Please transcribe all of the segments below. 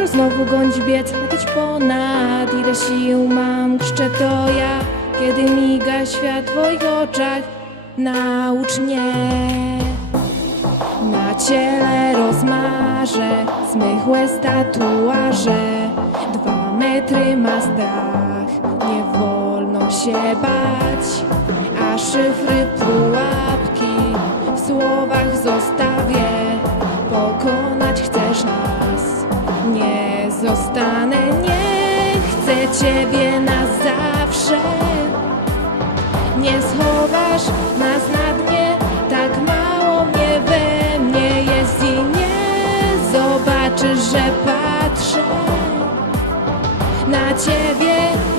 Jutro znowu gądź biec, ponad Ile sił mam, krzczę to ja Kiedy miga świat w twoich oczach. Naucz mnie. Na ciele rozmarze Zmych łez tatuaże Dwa metry ma strach Nie wolno się bać. A szyfry pułapki Nie zostanę, nie chcę ciebie na zawsze nie schowasz nas na dnie, tak mało mnie we mnie jest i nie zobaczysz, że patrzę na ciebie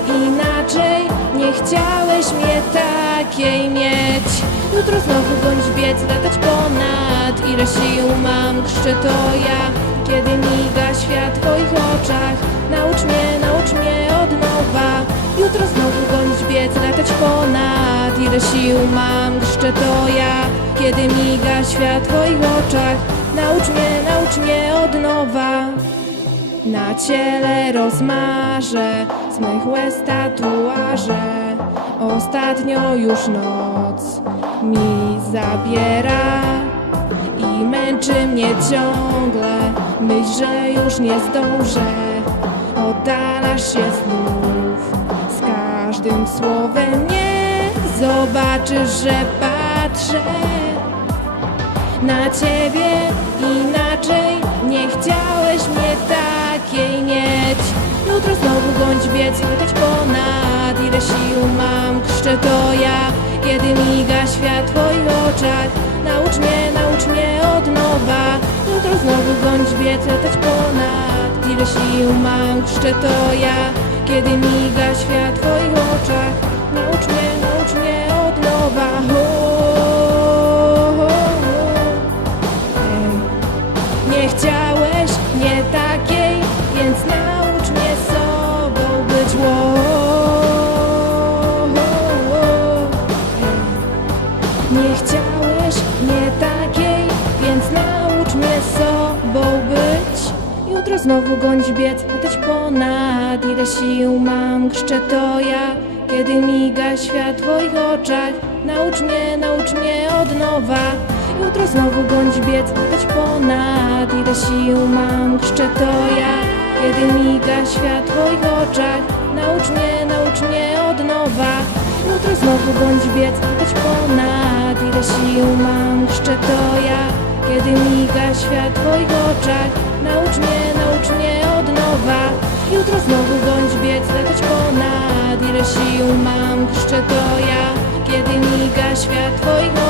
inaczej. Nie chciałeś mnie takiej mieć. Jutro znowu bądź biec, latać ponad. Ile sił mam, krzczę to ja. Kiedy miga świat w twoich oczach, naucz mnie, naucz mnie od nowa. Jutro znowu bądź biec, latać ponad. Ile sił mam, krzczę to ja. Kiedy miga świat w twoich oczach, naucz mnie, naucz mnie od nowa. Na ciele rozmarze z mych łez tatuaże Ostatnio już noc mi zabiera I męczy mnie ciągle. Myśl, że już nie zdążę. Oddalasz się znów. Z każdym słowem nie Zobaczysz, że patrzę na ciebie. Inaczej Nie chciałeś mnie takiej mieć. Jutro znowu bądź biec i ponad. Ile sił mam, krzczę to ja. Kiedy miga świat w twoich oczach Naucz mnie, naucz mnie od nowa Jutro znowu bądź biec, latać ponad Ile sił mam, krzczę to ja Kiedy miga świat w twoich oczach Naucz mnie, naucz mnie od nowa. Nie chciałeś nie takiej, więc naucz mnie sobą być. Wo, wo, wo. Ej. Nie takiej, więc naucz mnie sobą być. Jutro znowu gądź biec, latać ponad Ile sił mam, krzczę to ja Kiedy miga świat w twoich oczach. Naucz mnie, naucz mnie od nowa. Jutro znowu gądź biec, latać ponad Ile sił mam, krzczę to ja Kiedy miga świat w twoich oczach. Naucz mnie, naucz mnie od nowa. Jutro znowu gądź biec, latać ponad Ile sił mam, krzczę to ja Kiedy miga świat w twoich oczach. Naucz mnie, naucz mnie od nowa. Jutro znowu bądź biec, latać ponad. Ile sił mam, krzczę to ja Kiedy miga świat twoich